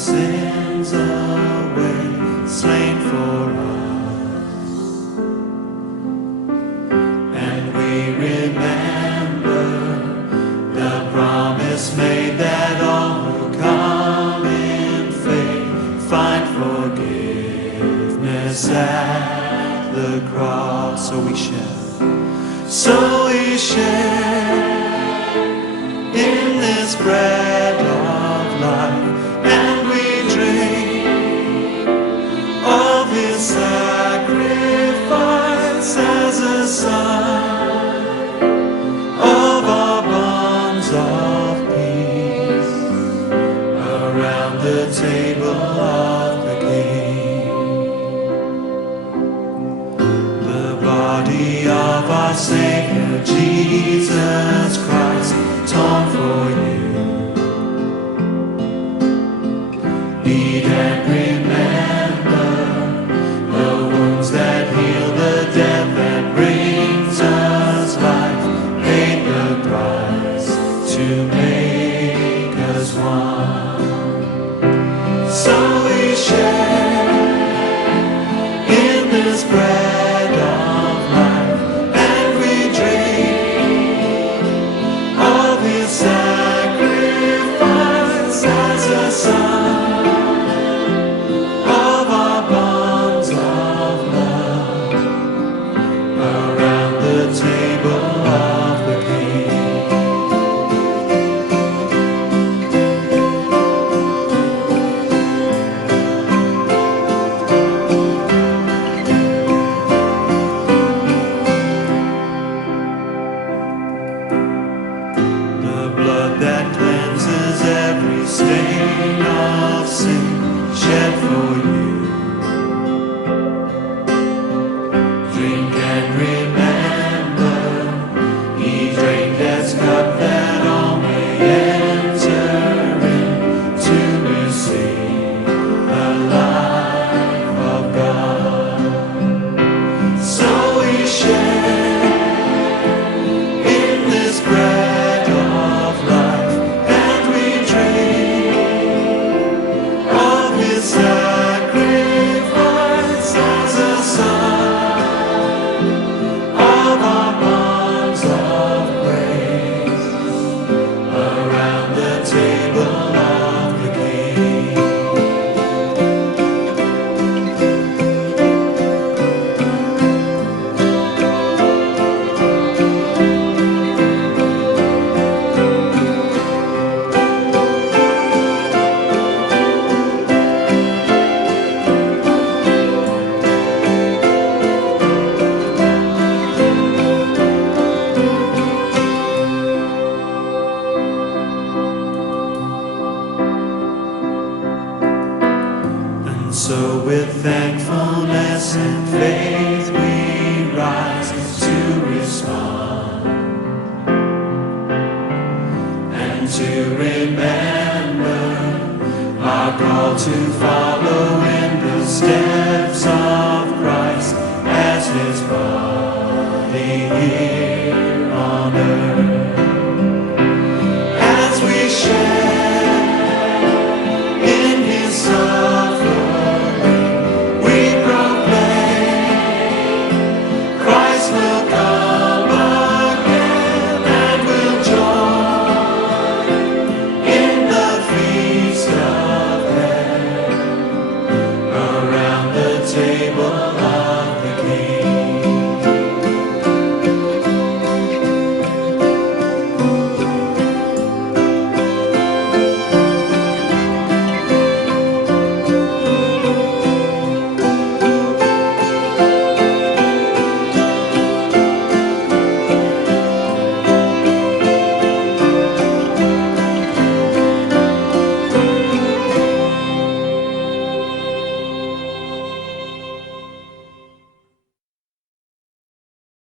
sins away, slain for us. And we remember the promise made that all who come in faith find forgiveness at the cross. So we share in this bread of life, and we drink of his sacrifice as a sign of our bonds of peace around the table of the King. The body of our Savior Jesus Christ, torn for you. Eat and remember the wounds that heal, the death that brings us life, paid the price to make us one. So we share in this bread of life, and we drink of his sacrifice as a sign of our bonds of love around the table of the King. The blood that cleanses every stain of sin, shed for you. Drink and remember, he drank death's cup that all may enter in to receive the life of God. So we share in this bread of life, and we drink of his sacrifice as a sign of our bonds of grace around the table of the King. And so with thankfulness and faith we rise to respond and to remember our call to follow in the steps of Christ as his bride.